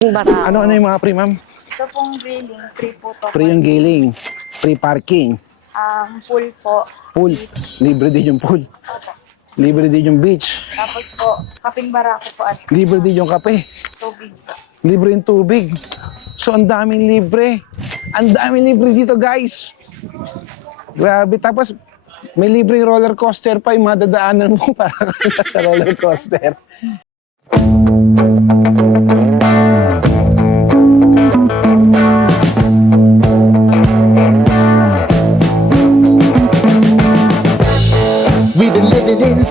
Barako. Ano ano yung mga free, ma'am? Ito pong grilling, free po to. Free yung giling, free parking, Um, pool po. pool, libre din yung pool, Opo. libre din yung beach, Tapos po, kaping barako po at libre din yung kape, tubig libre yung tubig. So ang daming libre. Ang daming libre dito, guys. Grabe. Tapos may libreng roller coaster pa yung madadaanan mo para ka sa roller coaster.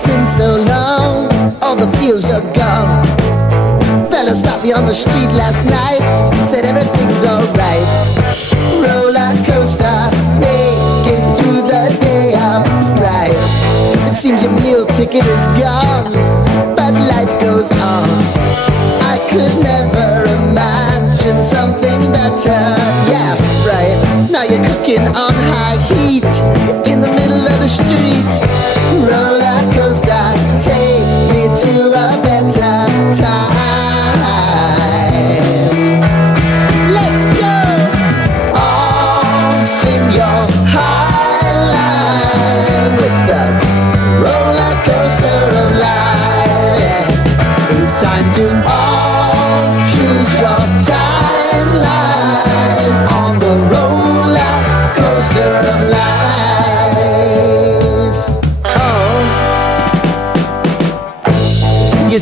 Living so long, all the feels are gone. Fella stopped me on the street last night, said everything's alright. Roller coaster, make it through the day, I'm right. It seems your meal ticket is gone, but life goes on. I could never imagine something better. Yeah, right. Now you're cooking on high heat in the middle of the street. Roller coaster, take me to a better time.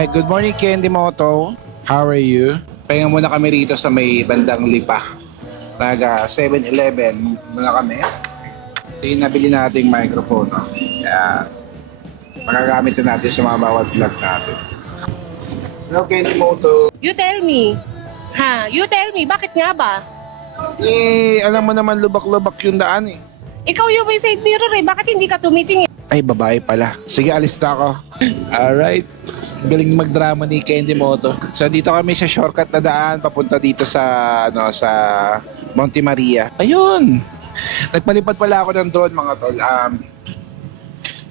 Hi, good morning Candy Moto. How are you? Pahinga muna kami rito sa may bandang Lipa. Naga 7-Eleven muna kami. Ito yung nabili nating microphone. no? Kaya magagamit na natin sa mga bawat vlog natin. Hello Candy Moto. You tell me. Ha? You tell me. Bakit nga ba? Eh, alam mo naman lubak-lubak yung daan eh. Ikaw yung may side mirror eh. Bakit hindi ka tumitingin? Ay, babae pala. Sige, alis na ako. Alright. Galing magdrama ni Candy Moto. So, dito kami sa shortcut na daan papunta dito sa, ano, sa Monte Maria. Ayun. Nagpalipad pala ako ng drone, mga tol. Um,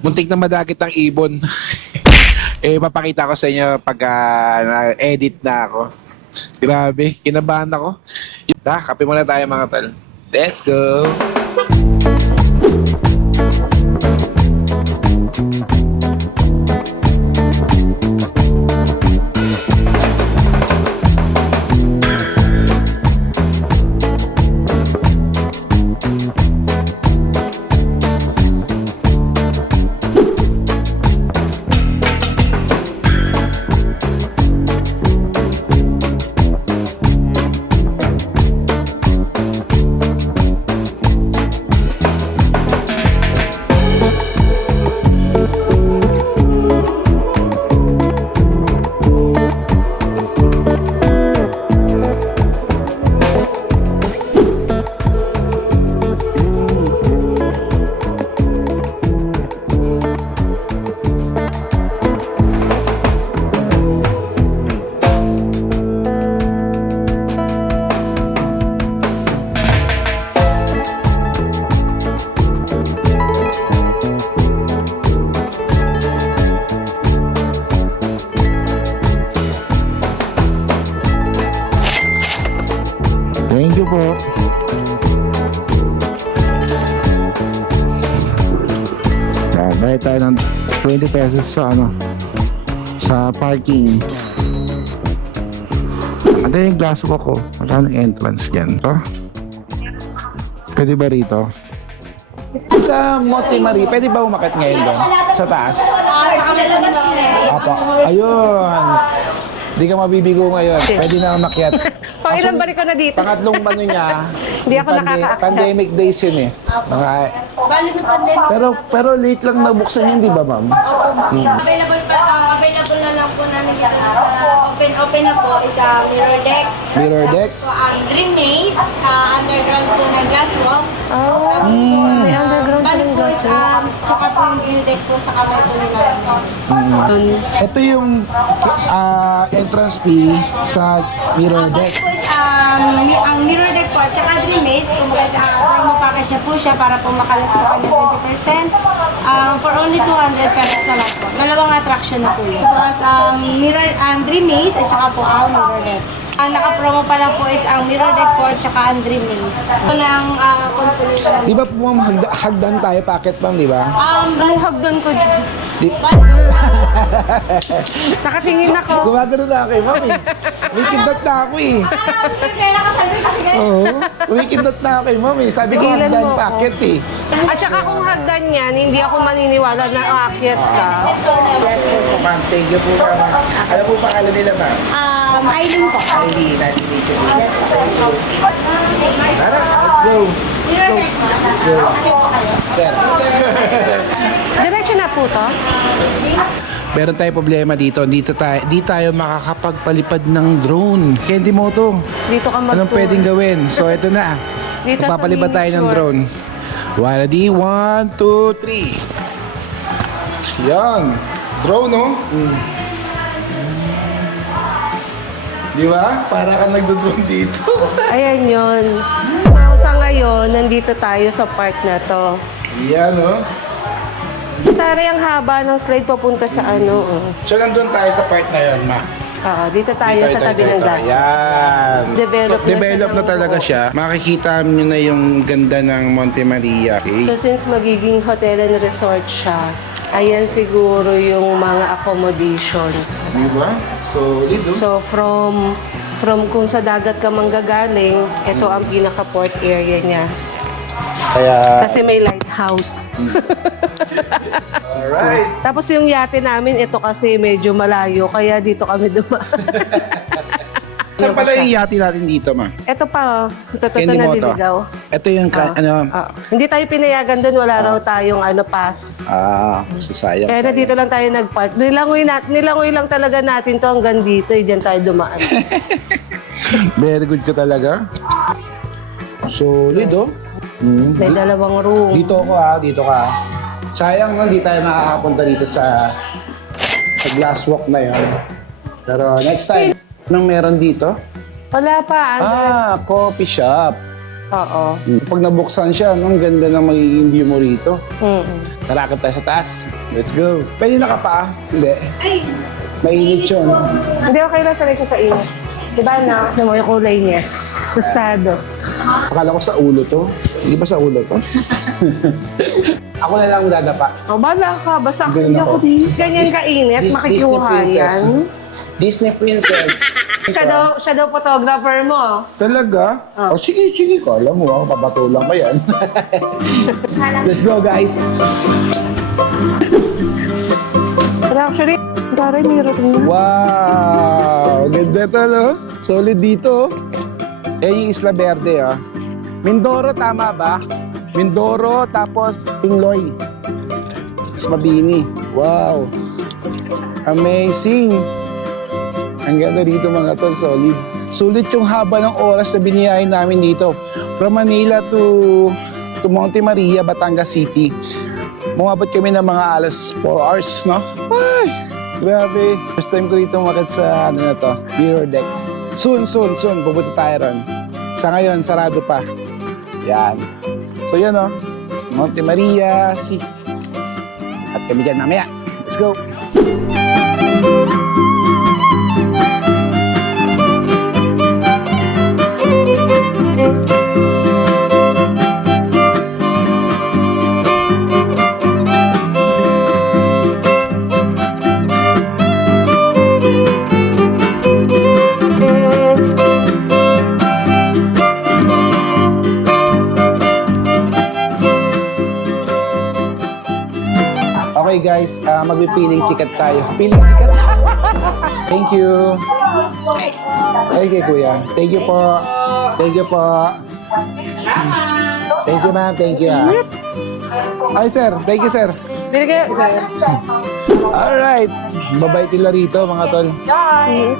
muntik na madagit ang ibon. eh, papakita ko sa inyo pag ah, na-edit na ako. Grabe, kinabahan ako. Ta, kape muna tayo mga tol. Let's go! Pesos sa ano, sa parking. Ano yung glass ko ko? Wala nang entrance dyan. To? Pwede ba rito? Sa Monte Marie, pwede ba umakit ngayon doon? Sa taas? Apa. Ayun. Hindi ka mabibigo ngayon. Pwede na umakyat. Pang ilang balik ko na dito. Pangatlong ano niya. Hindi ako nakakaakyat. Pandemic days yun eh. Mga- Bali ng pandemic. pero pero late lang nabuksan yun, di ba ma'am? Available pa, ah, available na lang po namin dito sa open, open na po is a mirror deck. Mirror deck? So, ang dream maze, ah, underground po ng glass walk. Oh, Tapos po, may underground bali pa ng po glass is, um, tsaka po yung view deck po sa kamay po nila. Ito yung ah, entrance fee sa mirror deck. Um, ang mirror deck po at tsaka dream maze, kumbaga sa promo package na po siya para po makalas po kanya 20%. Um, for only 200 pesos na lang po. Dalawang attraction na po yun. Tapos ang mirror, ang dream maze at tsaka po ang mirror deck. Ang naka-promo pa lang po is ang mirror deck po at tsaka ang dream maze. Ito lang uh, complete. Di ba po ma'am, hagda- hagdan tayo, packet ma'am, di ba? Um, Ang hagdan ko. Di- Nakatingin ako. Gumagano na ako eh, ma'am eh. May kidnat na ako eh. Kaya nakasalbi kasi guys. Oo. May kidnat na ako eh, ma'am eh. Sabi ko Tigilan hagdan mo ako. packet eh. At saka kung hagdan yan, hindi ako maniniwala na aakyat ka. Ma'am, thank you po ma'am. Ano po pangalan nila ma'am? Um, Aileen po. Kylie, nice to meet you. Tara, let's go. Let's go. Let's go. Sir. Diretso na po to. Meron tayong problema dito. Dito tayo, di tayo makakapagpalipad ng drone. Candy Moto. Dito ka mag Anong pwedeng gawin? So, ito na. Dito sa Magpapalipad tayo ng drone. Wala di. One, two, three. Yan. Drone, no? Mm. Di ba? Para ka nagdo-drone dito. Ayan yun. So sa ngayon, nandito tayo sa part na to. Yan, no? Tari ang haba ng slide papunta sa ano. oh. So, nandun tayo sa part na yun, ma. Oo, dito tayo Dito, sa tabi ng gas. Yan. Develop na siya Develop na ng talaga buo. siya. Makikita nyo na yung ganda ng Monte Maria. Okay? So since magiging hotel and resort siya, ayan siguro yung mga accommodations. Di ba? So, dito. So from from kung sa dagat ka manggagaling, ito ang pinaka port area niya. Kaya, Kasi may lighthouse. alright. Tapos yung yate namin, ito kasi medyo malayo, kaya dito kami dumaan. Saan pala yung yati natin dito, ma? ito pa, oh. ito, ito, Candy na Moto. diligaw. Ito yung, ka- Ah, ano, ah. Hindi tayo pinayagan doon, wala raw tayong ano, pass. ah, so sayang. Kaya na sayang. dito lang tayo nag-park. Nilangoy, nat nilangoy lang talaga natin to hanggang dito. Eh, dyan tayo dumaan. Very good ka talaga. Solid, oh. Mm. May dalawang room. Dito ako ha, dito ka. Sayang no, di tayo makakapunta dito sa sa glass walk na yon. Pero next time, anong meron dito? Wala pa. Ano? Ah, coffee shop. Oo. Pag nabuksan siya, ang ganda ng magiging view mo rito. Mm-mm. Tarakit tayo sa taas. Let's go. Pwede na ka pa? Hindi. Mainit yun. Hindi okay lang sanay siya sa inyo. Diba na? Ano mo yung kulay niya? Gustado. Akala ko sa ulo to. Hindi ba sa ulo to? ako na lang dadapa. O, bala ka. Basta Ganun hindi ako ako. Ganyan kainit. Dis- Makikiuha princess. yan. Disney princess. Daw, siya daw photographer mo. Talaga? Ah. Oh, sige, sige. Kala mo, ako papatulang pa yan. Let's go, guys. Pero actually, Dari, meron din. Wow! Ganda to, no? Solid dito. Eh, yung Isla Verde, ah. Mindoro, tama ba? Mindoro, tapos Pingloy. Tapos Mabini. Wow! Amazing! Ang ganda dito mga tol, solid. Sulit yung haba ng oras na biniyahin namin dito. From Manila to to Monte Maria, Batangas City. Mumabot kami ng mga alas 4 hours, no? Ay! Grabe. First time ko dito umakit sa ano na to, mirror deck. Soon, soon, soon, pupunta tayo ron. Sa ngayon, sarado pa. Yan. So yun, no? Monte Maria City. At kami dyan mamaya. Let's go. Magpipiling sikat tayo. Piling sikat. Thank you. Thank you, kuya. Thank you po. Thank you po. Thank you, ma'am. Thank you, ah. Ay, sir. Thank you, sir. Dili kayo, sir. Alright. Babait nila rito, mga tol.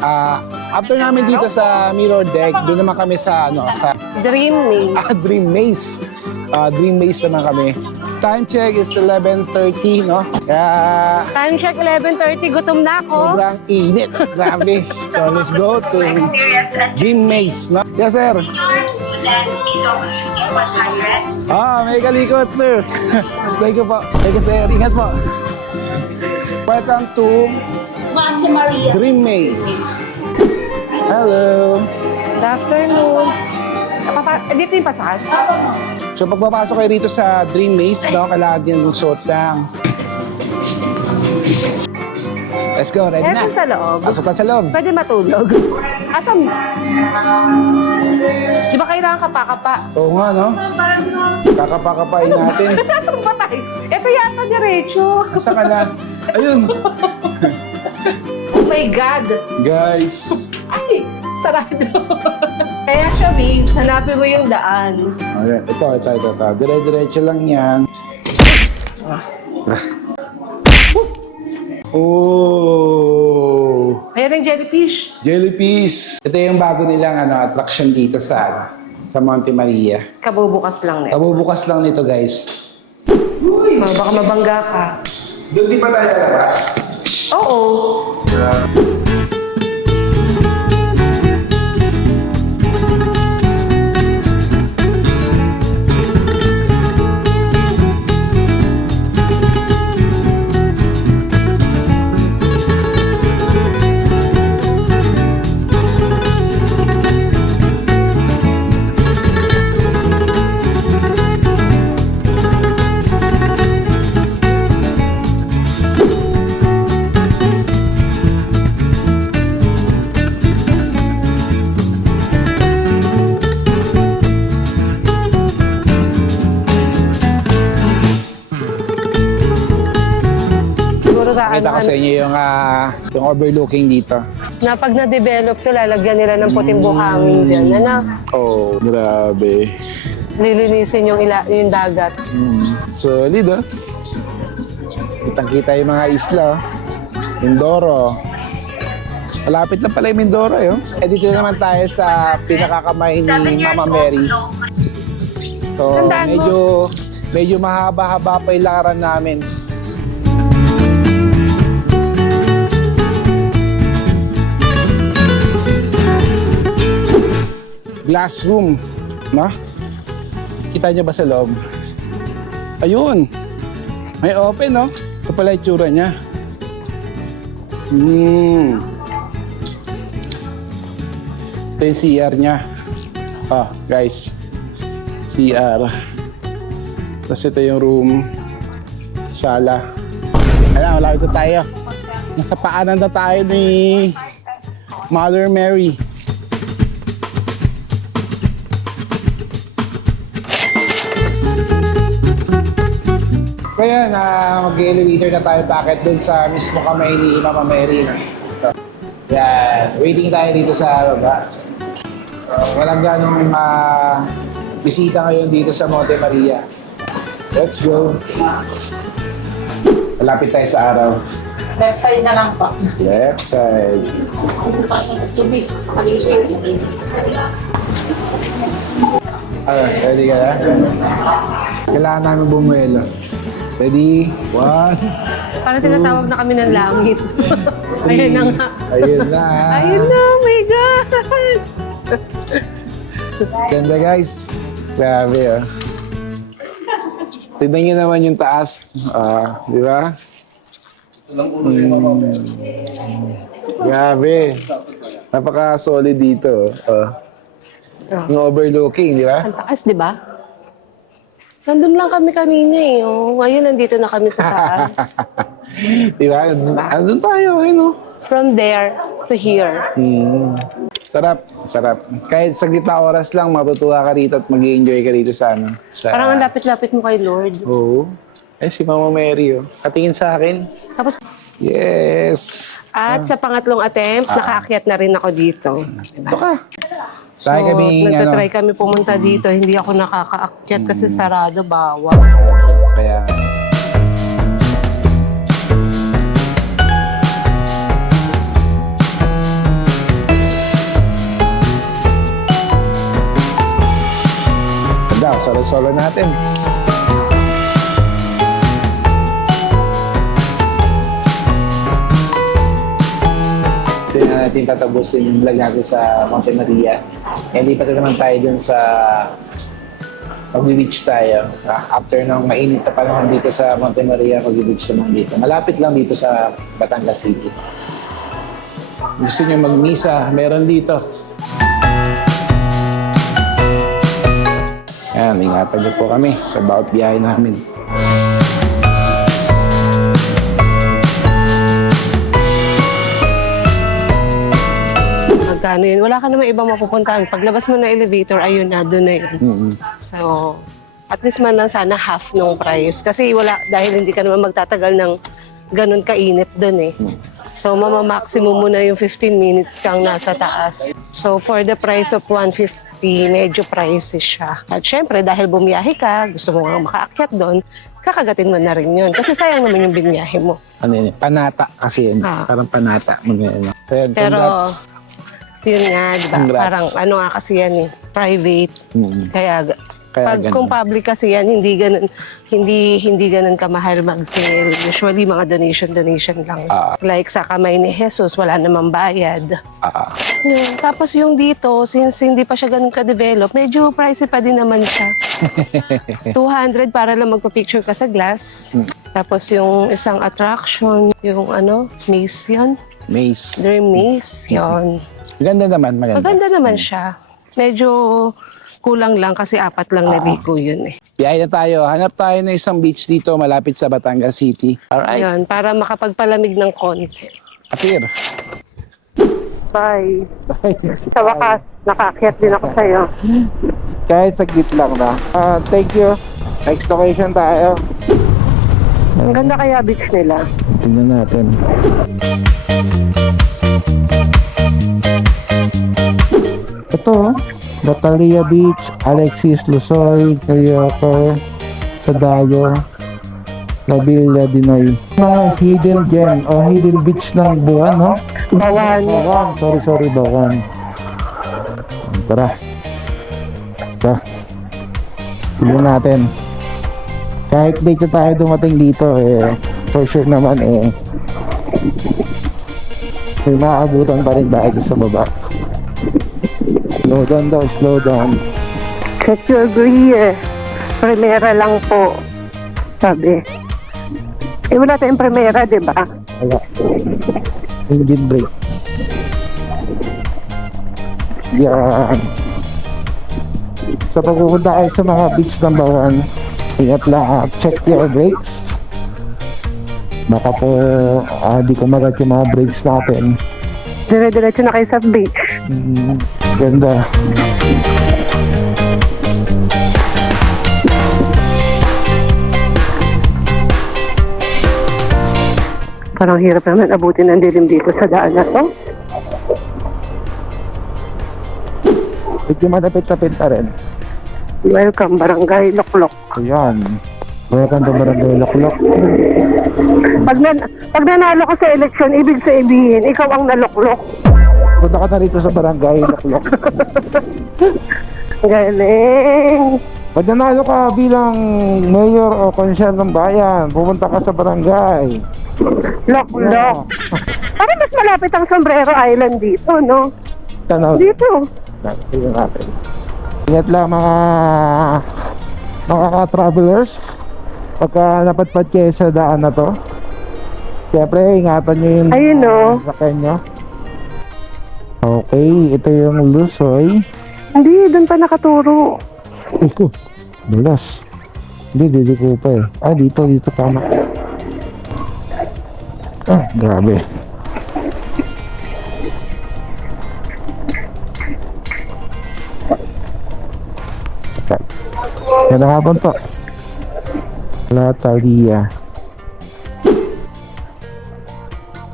Ah, after namin dito sa Mirror Deck, doon naman kami sa, ano, sa Dreaming. ah, Dream Maze. Ah, Dream Maze naman kami. Time check is 11.30, no? Kaya Time check 11.30, gutom na ako. sobrang init. Grabe. So, let's go to Dream Maze, no? Yes, sir. Ah, may kalikot, sir. Thank you po. Thank you, sir. Ingat po. Welcome to Maria. Dream Maze. Hello. Good afternoon. Papa, dito yung pasahan? So pagpapasok kayo rito sa Dream Maze, no, kailangan din ng suot lang. Let's go, ready na. Meron sa loob. Pasok na sa loob. Pwede matulog. Asam? Di ba kailangan kapa-kapa? Oo nga, no? Kakapakapain natin. Nasaan ba tayo? Ito yata diretso. Asa ka na? Ayun. Oh my God. Guys. Ay, sarado. Kaya siya, Miss, hanapin mo yung daan. Okay, ito, ito, ito, ito. Dire-diretso lang yan. Oh! Mayroong jellyfish. Jellyfish! Ito yung bago nilang ano, attraction dito sa sa Monte Maria. Kabubukas lang nito. Kabubukas lang nito, guys. Oh, baka mabangga ka. Doon di pa tayo lalabas? Oo. Siguro sa ano, Kita ko sa inyo yung, ah, yung overlooking dito. na pag na-develop to, lalagyan nila ng puting buhangin dyan. Ano, Oh, grabe. lilinisin yung, ila, yung dagat. Mm. Solid, ah. Kitang-kita yung mga isla. oh. Mindoro. Malapit na pala yung Mindoro, yun. Eh, dito naman tayo sa pinakakamay ni Mama Mary. So, Tandaan mo. medyo, medyo mahaba-haba pa yung lakaran namin. Glass room, no? Kita niyo ba sa loob? Ayun. May open, no? Ito pala yung tsura niya. Hmm. Ito yung CR niya. Ah, guys. CR. Tapos ito yung room. Sala. Ayan, malapit na tayo. Nasa paanan na tayo ni Mother Mary. So yan, ah, mag-elevator na tayo bakit dun sa mismo kamay ni Mama Mary. No? Ito. Yan, waiting tayo dito sa baba. So, walang ganong ah, bisita ngayon dito sa Monte Maria. Let's go. Malapit tayo sa araw. Left side na lang po. Left side. Tubig sa kaligay. Ah, ready ka na? Kailangan namin bumuelo. Ready? One. Parang tinatawag na kami ng langit. Ayun na nga. Ayun na. Ayun na, oh my God! Ganda guys. Grabe ah. Tignan nyo naman yung taas. Ah, di ba? Mm. Grabe. Napaka-solid dito. Ah. Yung overlooking, di ba? Ang taas, di ba? Nandun lang kami kanina eh. Oh. Ngayon, nandito na kami sa taas. di ba? Andun tayo, eh, no? From there to here. Mm. Sarap, sarap. Kahit sa gitna oras lang, matutuwa ka rito at mag enjoy ka rito sa ano. Sa... Parang ang lapit-lapit mo kay Lord. Oo. Eh, si Mama Mary, oh. Katingin sa akin. Tapos, Yes! at sa pangatlong attempt, nakaakyat na rin ako dito. Ito ka. So, Tayo kami, nagtatry ano, kami pumunta dito. Hindi ako nakakaakyat kasi sarado, bawal. kaya... Ganda, solo-solo natin. Ito na natin tatapusin yung vlog natin sa Monte Maria. Pa rin naman tayo dun sa mag-beach tayo. After ng mainit na panahon dito sa Monte Maria, mag-beach naman dito. Malapit lang dito sa Batangas City. Gusto niyo magmisa, meron dito. Ayan, ingatan niyo po kami sa bawat biyahe namin. Magkano yun? Wala ka naman ibang mapupuntahan. Paglabas mo ng elevator, ayun na, doon na yun. Mm-mm. So, at least man lang sana half nung price. Kasi wala, dahil hindi ka naman magtatagal ng ganun kainit doon eh. So, mama-maximum mo na yung 15 minutes kang nasa taas. So, for the price of 150, medyo pricey siya. At syempre, dahil bumiyahe ka, gusto mo nga makaakyat doon, kakagatin mo na rin yun. Kasi sayang naman yung biniyahe mo. Ano yun? Panata kasi yun. Ah. Parang panata. Mga, so, yun, Pero, congrats. Yun nga, di ba? Congrats. Parang ano nga kasi yan eh, private. Mm. Kaya, Kaya pag ganun. kung public kasi yan, hindi ganun, hindi, hindi ganun kamahal mag-sale. Usually, mga donation-donation lang. Ah. like sa kamay ni Jesus, wala namang bayad. Ah, Yun. Tapos yung dito, since hindi pa siya ganun ka-develop, medyo pricey pa din naman siya. 200 para lang magpa-picture ka sa glass. Hmm. Tapos yung isang attraction, yung ano, maze yun. maze. Dream maze, yun. Ganda naman, maganda. Maganda naman siya. Medyo kulang lang kasi apat lang na liko yun eh. Biyahe na tayo. Hanap tayo ng isang beach dito malapit sa Batangas City. Alright. Yun, para makapagpalamig ng konti. Apir. Bye. Sa wakas, nakaakyat din ako sa'yo. Kahit saglit lang na. Ah, thank you. Next location tayo. Ang ganda kaya beach nila. Tingnan natin. Ito, Batalia Beach, Alexis Lusoy, Carioco, Sadayo, La Villa Dinoy. Ah, hidden gem o hidden beach ng buwan, no? Bawan. Bawan, sorry, sorry, Bawan. Tara. Tara. Tignan natin. Kahit na tayo dumating dito, eh, for sure naman, eh, may maaabutan pa rin tayo sa baba. Slow down daw, slow down. Your gear. Primera lang po. Sabi. Eh, wala tayong primera, di ba? Wala. Engine brake. Yan. Sa pagpupunta kayo sa mga beach ng Bawan, ingat lang, check your brakes. Baka po, ah, di kumagat yung mga brakes natin. Dire-diretso na kayo sa beach. Mm, ganda. Parang hirap naman abutin ng dilim dito sa daan na to. Medyo malapit-lapit pa rin. Welcome, Barangay Loklok. Ayan. Welcome to Barangay Laklak. Pag, nan pag nanalo ka sa eleksyon, ibig sabihin, ikaw ang naloklok. Punta ka na rito sa Barangay Laklak. Galing. Pag nanalo ka bilang mayor o konsyal ng bayan, pumunta ka sa barangay. Loklok. Parang mas malapit ang Sombrero Island dito, no? Tanaw. Dito. Tingnan natin. Ingat lang mga mga ka-travelers pagka napadpad kayo sa daan na to. Siyempre, ingatan nyo yung Ayun, no? sakyan nyo. Okay, ito yung Lusoy. Hindi, doon pa nakaturo. Iko, dulas. Hindi, dito ko pa eh. Ah, dito, dito tama. Ah, grabe. Ganda hapon po. Latalia.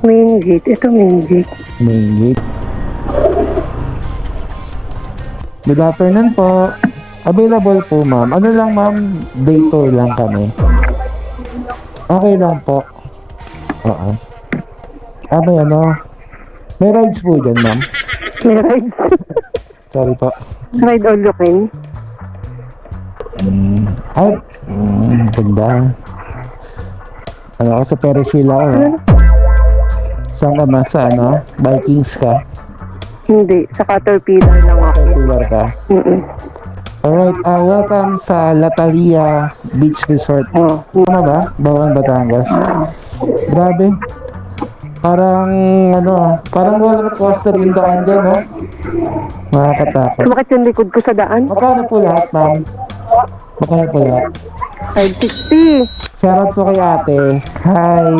Main gate. Ito main gate. Main gate. Good afternoon po. Available po ma'am. Ano lang ma'am, day tour lang kami. Okay lang po. Oo. Ah, may ano? May rides po dyan ma'am. May ride. Sorry po. ride all you can. Mm. Ay, mm, ganda. Ano ako sa Ferris wheel ako. ah. Saan ka ba? Sa ano? Vikings ka? Hindi. Sa Caterpillar lang Popular ka? Mm-mm. Alright, uh, welcome sa Latalia Beach Resort. Oh. Ano ba? Bawang Batangas. Grabe. Parang ano, parang roller coaster yung daan dyan, no? Makakatakot. Bakit yung likod ko sa daan? Magkano po lahat, ma'am? Magkano po lahat? 560. Shoutout po kay ate. Hi.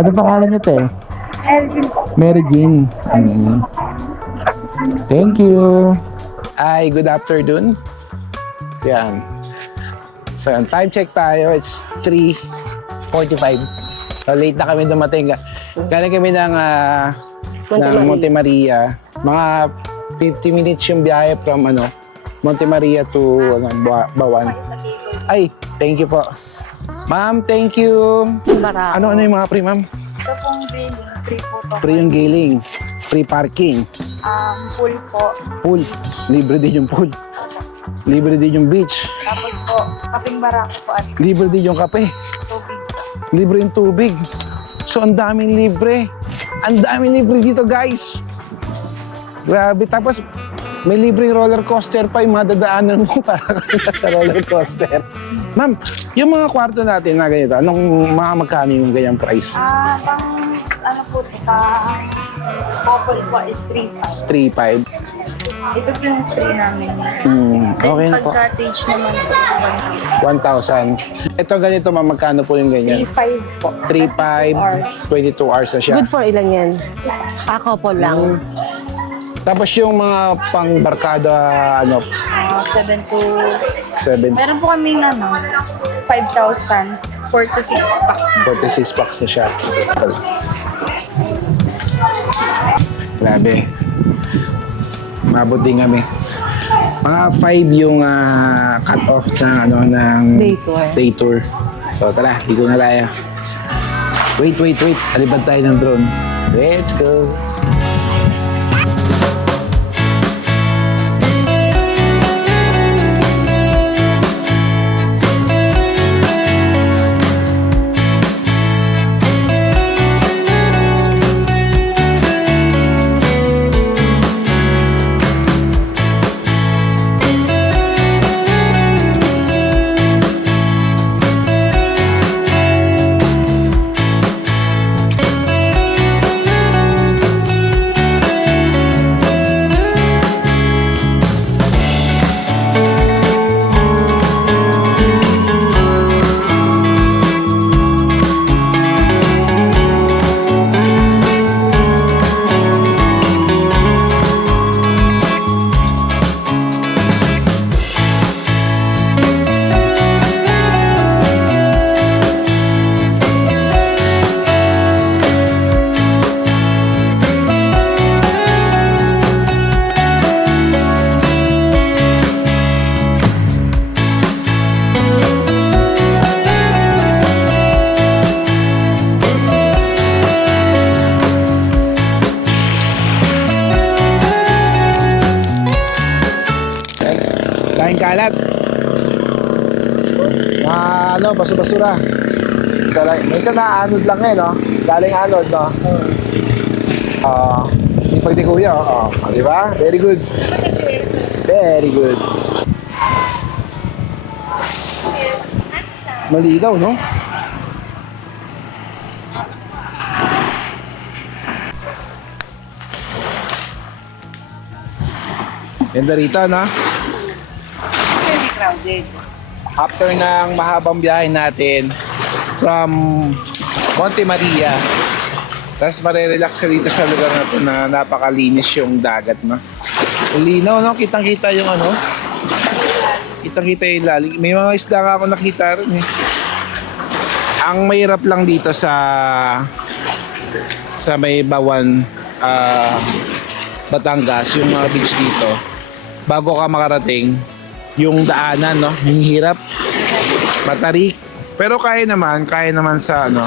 ano pangalan niyo, te? Mary Jean. Mm. Thank you. Ay, good afternoon. Yan. So, yan. time check tayo. It's 3.45. So, late na kami dumating. Galing kami ng, ah, Monte ng Maria. Monte Maria. Mga 50 minutes yung biyahe from ano, Monte Maria to ano, Ba- Bawan. Ay, thank you po. Ma'am, thank you. Barako. Ano ano yung mga free, ma'am? Ito pong grilling, free po to. Free yung giling, free parking, Um, pool po. pool, libre din yung pool. Libre din yung beach, Tapos po, kaping barako po at libre din yung kape, tubig. libre yung tubig. So ang daming libre. Ang daming libre dito, guys. Grabe. Tapos may libreng roller coaster pa yung madadaanan mo para sa roller coaster. Ma'am, yung mga kwarto natin na ganito, anong mga magkano yung ganyang price? Ah, pang, ano po ito, pang couple po is 3.5. 3.5. Ito po yung free namin. Hmm, Then okay na pag po. cottage naman po is 1,000. Ito ganito, ma'am, magkano po yung ganyan? 1.5. 3.5 po. 3.5, hours. 22 hours na siya. Good for ilan yan? Ah, couple lang. Tapos yung mga pang barkada, ano, Ah, 7 to... 7, Meron po kaming ano, 5,000, 4 to 6 packs. 46 packs na siya. Grabe. Mabot din kami. Mga 5 yung ah, cut-off na ano ng Day tour. day tour. So tara, dito na tayo. Wait, wait, wait. Alibad tayo ng drone. Let's go. Basura-basura. Galing, minsan na anod lang eh, no? Galing anod, no? Ah, sipag ni Kuya, oh. oh. Di ba? Very good. Very good. Malinaw, no? Ganda rito, no? Very crowded. After ng mahabang biyahe natin from Monte Maria, tapos marirelax ka dito sa lugar na to na napakalinis yung dagat? Ang linaw, no? Kitang-kita yung ano? Kitang-kita yung lalim. May mga isda nga ako nakita rin, eh. Ang mahirap lang dito sa sa may Bawan ah, Batangas, yung mga beach dito. Bago ka makarating, yung daanan, no? Yung hirap. Matarik. Pero kaya naman, kaya naman sa ano.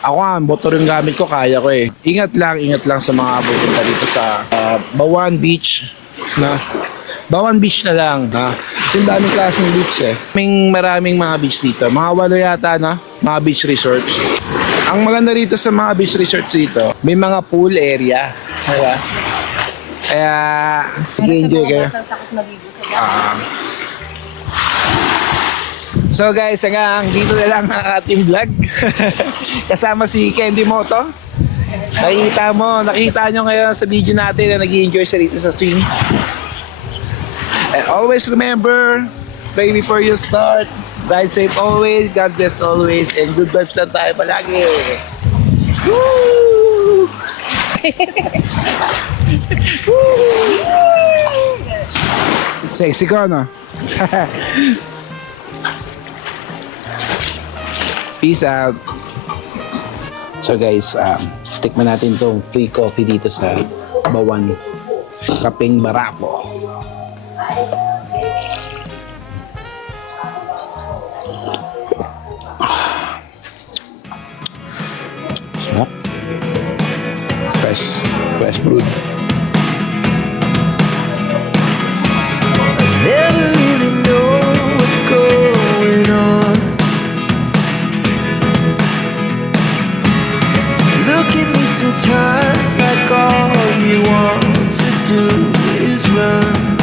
Ako nga, motor yung gamit ko, kaya ko eh. Ingat lang, ingat lang sa mga pupunta dito sa ah, Bawan Beach. Na, Bawan Beach na lang. Ha? Kasi ang daming klaseng beach eh. May maraming mga beach dito. Mga walo yata na, mga beach resorts. Ang maganda rito sa mga beach resorts dito, may mga pool area. Diba? Kaya, enjoy kayo. Ah. so guys, hanggang dito na lang ang ating vlog. Kasama si Candy Moto. Nakikita mo, nakikita nyo ngayon sa video natin na nag enjoy siya dito sa swing. And always remember, pray before you start. Ride safe always, God bless always, and good vibes lang tayo palagi. Woo! Sexy ko, no? Peace out. So guys, um, tikman natin tong free coffee dito sa Bawan. Kapeng Barako. Sarap. Fresh. Fresh brewed. Sometimes like all you want to do is run.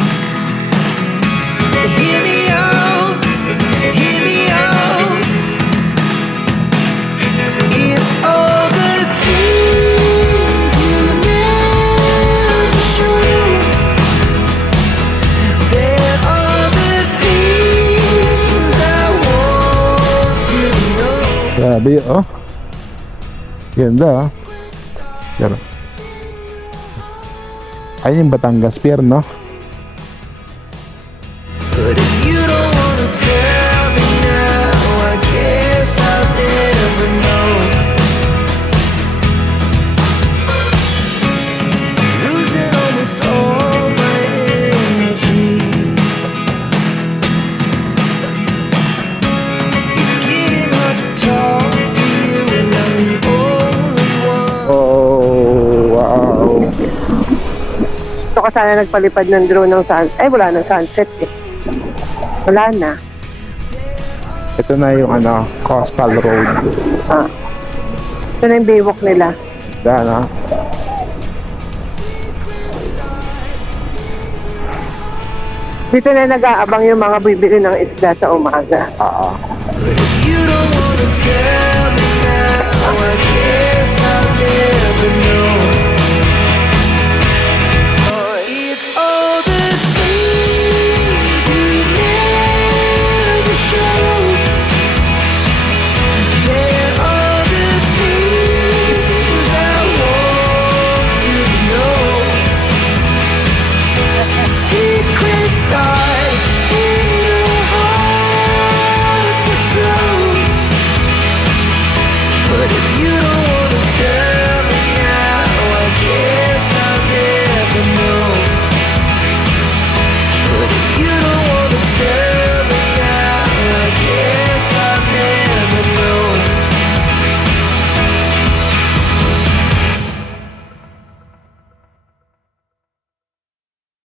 It's all the. There are the things I want to know. Grabe. Ganda. Pero, ayun yung Batangas Pier, no? Nagpalipad ng drone ng sun... Ay, wala nang sunset eh. Wala na. Ito na yung ano, coastal road. Ah. Ito na yung baywalk nila. Daan, ah. Dito na nag-aabang yung mga bibili ng isda sa umaga. Oo. You don't wanna tell